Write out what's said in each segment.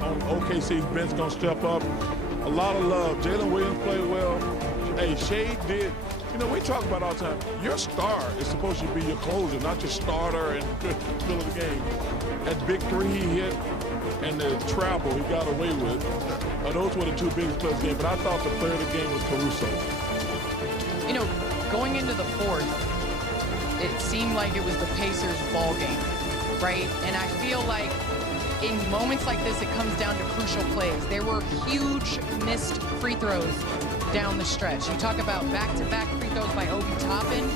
on OKC's bench going to step up. A lot of love. Jalen Williams played well. Hey, Shea did. You know, we talk about all the time, your star is supposed to be your closer, not your starter and middle of the game. That big three he hit and the travel he got away with, those were the two biggest plays of the game. But I thought the player of the game was Caruso. You know, going into the fourth, it seemed like it was the Pacers' ball game, right? And I feel like in moments like this, it comes down to crucial plays. There were huge missed free throws down the stretch. You talk about back-to-back free throws by Obi Toppin.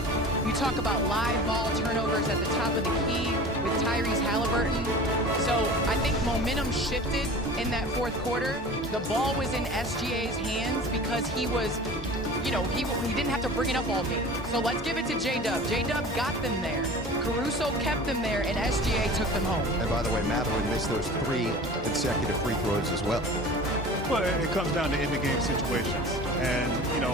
You talk about live ball turnovers at the top of the key with Tyrese Halliburton. So I think momentum shifted in that fourth quarter. The ball was in SGA's hands because he was, you know, he didn't have to bring it up all game. So let's give it to J-Dub. J-Dub got them there. Caruso kept them there, and SGA took them home. And by the way, Mathurin missed those 3 consecutive free throws as well. Well, it comes down to end-of-game situations. And, you know,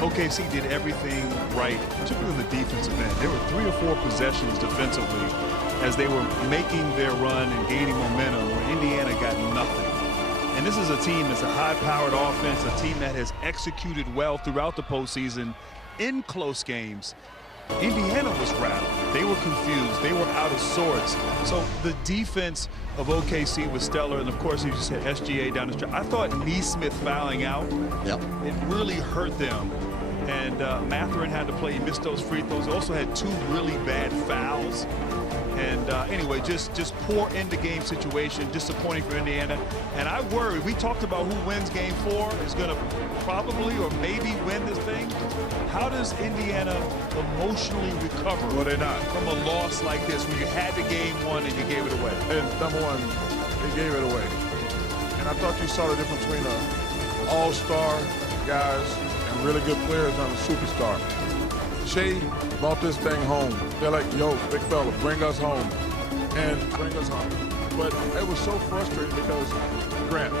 OKC did everything right, particularly in the defensive end. There were 3 or 4 possessions defensively as they were making their run and gaining momentum where Indiana got nothing. And this is a team that's a high-powered offense, a team that has executed well throughout the postseason in close games. Indiana was rattled. They were confused. They were out of sorts. So the defense of OKC was stellar. And, of course, you just had SGA down the stretch. I thought Neesmith fouling out, it really hurt them. And Mathurin had to play. He missed those free throws. He also had 2 really bad fouls. And anyway, just poor end-of-game situation, disappointing for Indiana. And I worry, we talked about who wins game 4 is going to probably or maybe win this thing. How does Indiana emotionally recover from a loss like this when you had the game 1 and you gave it away? And number one, they gave it away. And I thought you saw the difference between all-star guys and really good players and a superstar. Shea brought this thing home. They're like, yo, big fella, bring us home. And bring us home. But it was so frustrating because, Grant,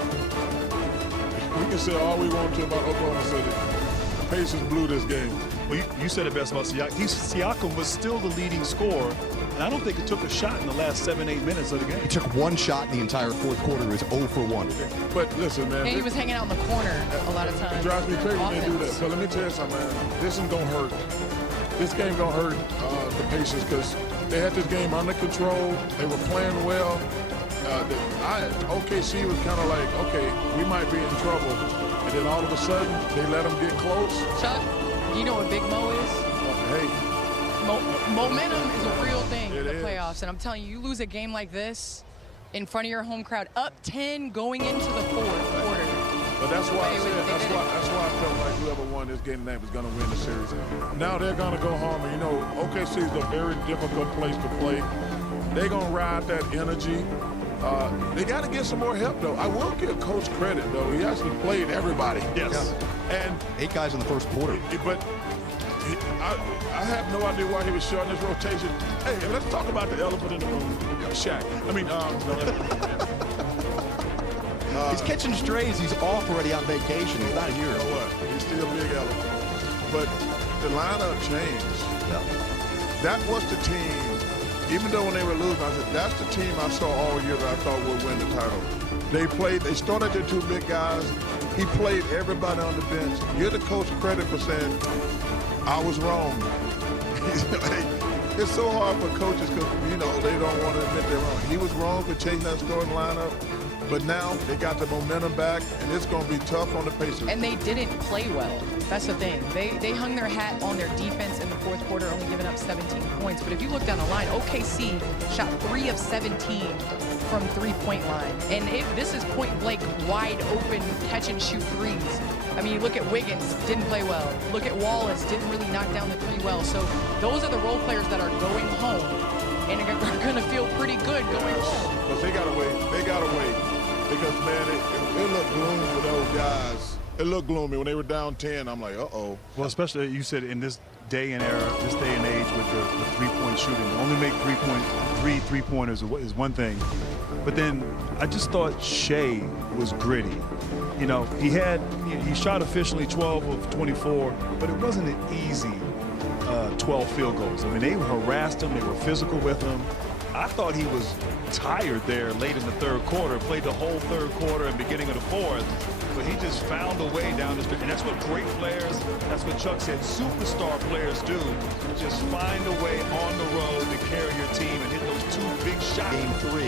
we can say all we want to about Oklahoma City. The Pacers blew this game. Well, you said it best about Siakam. Siakam was still the leading scorer, and I don't think it took a shot in the last 7-8 minutes of the game. He took 1 shot in the entire fourth quarter. It was 0 for 1. But listen, man. And he was hanging out in the corner a lot of times. It drives me crazy when they do that. But let me tell you something, man. This is going to hurt. This game going to hurt the Pacers because they had this game under control. They were playing well. OKC was kind of like, okay, we might be in trouble. And then all of a sudden, they let them get close. Chuck, you know what Big Mo is? Hey. Momentum is a real thing in the playoffs. And I'm telling you, you lose a game like this in front of your home crowd, up 10 going into the fourth quarter. But that's why I said, that's why I felt like whoever won this game tonight was going to win the series. Now they're going to go home, and you know, OKC is a very difficult place to play. They're going to ride that energy. They got to get some more help, though. I will give Coach credit, though. He actually played everybody. Yes. And 8 guys in the first quarter. But I have no idea why he was short in this rotation. Hey, and let's talk about the elephant in the room. Shaq. I mean, he's catching strays. He's off already on vacation. He's not here. You know what? He's still a big elephant. But the lineup changed. That was the team. Even though when they were losing, I said, that's the team I saw all year that I thought would win the title. They started their 2 big guys. He played everybody on the bench. Give the coach credit for saying, I was wrong. It's so hard for coaches because, you know, they don't want to admit they're wrong. He was wrong for changing that starting lineup. But now they got the momentum back, and it's going to be tough on the Pacers. And they didn't play well. That's the thing. They hung their hat on their defense in the fourth quarter, only giving up 17 points. But if you look down the line, OKC shot 3 of 17 from 3-point line. And this is point-blank, wide-open catch-and-shoot threes. I mean, you look at Wiggins, didn't play well. Look at Wallace, didn't really knock down the 3 well. So those are the role players that are going home and are going to feel pretty good going home. Because they got to wait. They got to wait. Because, man, it looked gloomy for those guys. It looked gloomy when they were down 10. I'm like, uh-oh. Well, especially, you said in this day and era, this day and age with the 3-point shooting. Only make 3-pointers is one thing. But then I just thought Shea was gritty. You know, he shot officially 12 of 24, but it wasn't an easy 12 field goals. I mean, they harassed him. They were physical with him. I thought he was tired there late in the third quarter, played the whole third quarter and beginning of the fourth, but he just found a way down the stretch. And that's what great players, that's what Chuck said, superstar players do. Just find a way on the road to carry your team and hit those 2 big shots. Game 3,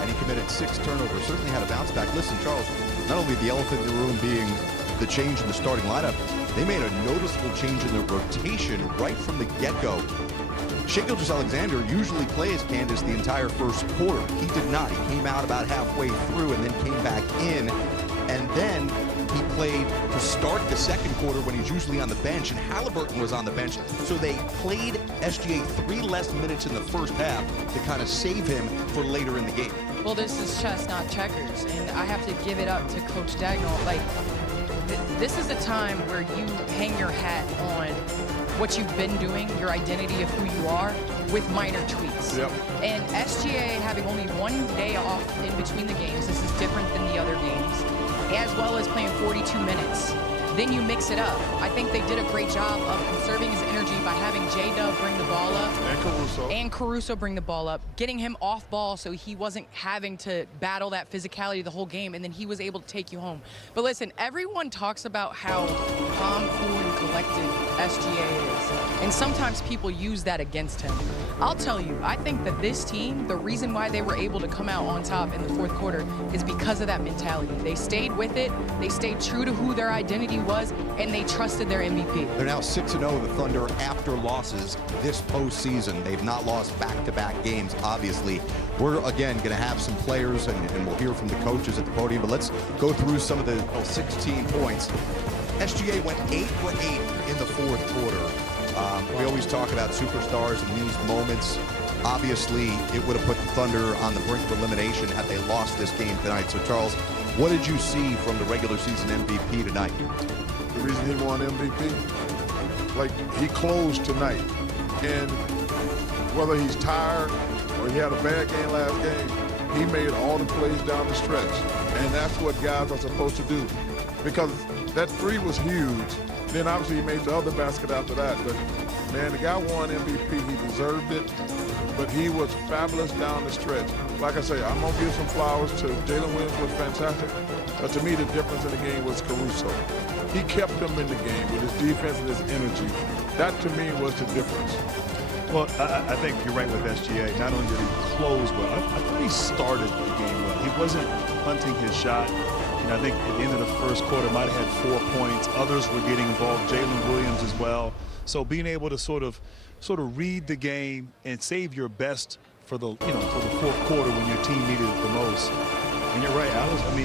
and he committed 6 turnovers. Certainly had a bounce back. Listen, Charles, not only the elephant in the room being the change in the starting lineup, they made a noticeable change in the rotation right from the get-go. Shai Gilgeous-Alexander usually plays Candace the entire first quarter. He did not. He came out about halfway through and then came back in, and then he played to start the second quarter when he's usually on the bench, and Halliburton was on the bench. So they played SGA 3 less minutes in the first half to kind of save him for later in the game. Well, this is chess, not checkers, and I have to give it up to Coach Dagnall. Like, this is a time where you hang your hat on what you've been doing, your identity of who you are, with minor tweaks. Yep. And SGA having only 1 day off in between the games, this is different than the other games, as well as playing 42 minutes. Then you mix it up. I think they did a great job of conserving his energy by having J-Dub bring the ball up. And Caruso bring the ball up, getting him off ball so he wasn't having to battle that physicality the whole game, and then he was able to take you home. But listen, everyone talks about how calm, cool, and collected SGA is, and sometimes people use that against him. I'll tell you, I think that this team, the reason why they were able to come out on top in the fourth quarter is because of that mentality. They stayed with it, they stayed true to who their identity was, and they trusted their MVP. They're now 6-0, the Thunder, after losses this postseason. They've not lost back-to-back games, obviously. We're, again, going to have some players, and we'll hear from the coaches at the podium, but let's go through some of the 16 points. SGA went 8 for 8 in the fourth quarter. We always talk about superstars in these moments. Obviously, it would have put the Thunder on the brink of elimination had they lost this game tonight. So, Charles, what did you see from the regular season MVP tonight? The reason he won MVP, like, he closed tonight. And whether he's tired or he had a bad game last game, he made all the plays down the stretch. And that's what guys are supposed to do. Because that 3 was huge. Then obviously he made the other basket after that. But man, the guy won MVP. He deserved it. But he was fabulous down the stretch. Like I say, I'm going to give some flowers to Jalen Williams, was fantastic. But to me, the difference in the game was Caruso. He kept them in the game with his defense and his energy. That, to me, was the difference. Well, I think you're right with SGA. Not only did he close well, I thought he started the game well. He wasn't hunting his shot. And I think at the end of the first quarter might have had 4 points. Others were getting involved, Jalen Williams as well. So being able to sort of read the game and save your best for the fourth quarter when your team needed it the most. And you're right,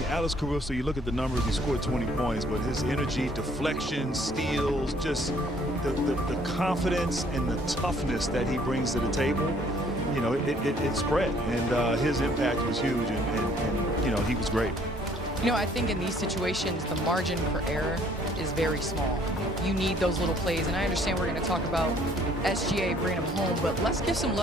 Alex Caruso, you look at the numbers, he scored 20 points, but his energy, deflections, steals, just the confidence and the toughness that he brings to the table, you know, it spread. And his impact was huge, and you know, he was great. You know, I think in these situations, the margin for error is very small. You need those little plays, and I understand we're going to talk about SGA bringing them home, but let's give some love